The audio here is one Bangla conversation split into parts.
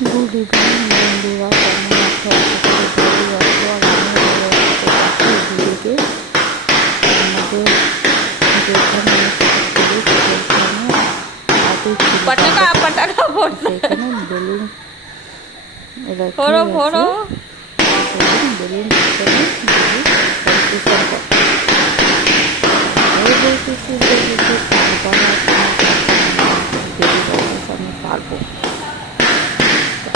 গুড ইভিনিং বন্ধুরা, কেমন আছো? আশা করি ভালো আছো। আর আমি ভালো আছি। দেখো এদিকে আমাদের যেখানে আগে সেখানে বেলুন রেখে গেছে। বেলুন সেখানে কম্পিটিশন বলতেছি যে পারবা না, দেরি বয়স আমি পারবো।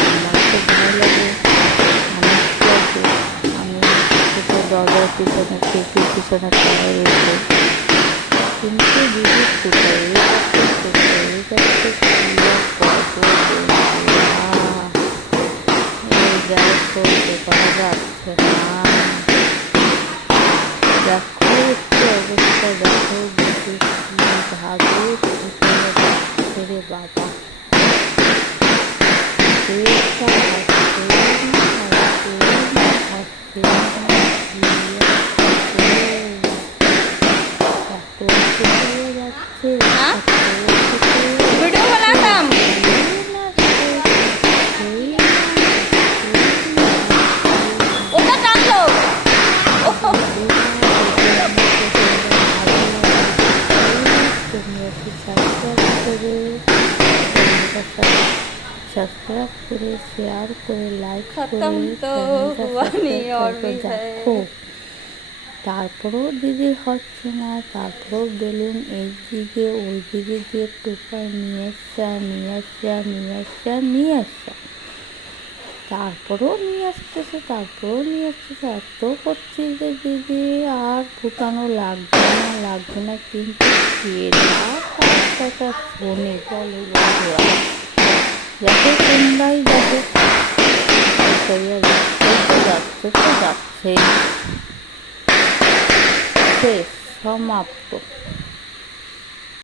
আমার তো ভয় লাগে, আমি ছোটো দরজার পিছনে খিড়কির পিছনে পড়ে রয়েছে, কিন্তু দিদি কোথায় করা যাচ্ছে না। দেখো একটু অবস্থা, দেখো দিদি ভাবে পিছনে যাচ্ছে রে বাবা। ভিডিও বানাতাম। ওটা টানলো। সাবস্ক্রাইব করে শেয়ার করে লাইক করে দেখো। তারপরেও দিদি হচ্ছে না, তারপরেও বেলুন এই দিকে ওই দিকে গিয়ে টোকায় নিয়ে আসছে, তারপরেও নিয়ে আসতেছে, এত করছি যে দিদি আর ফুটানো লাগবে না, কিন্তু কার কথা শোনে বলো বন্ধুরা। দেখো তোমরাই দেখো, যাচ্ছে শেষ, সমাপ্ত।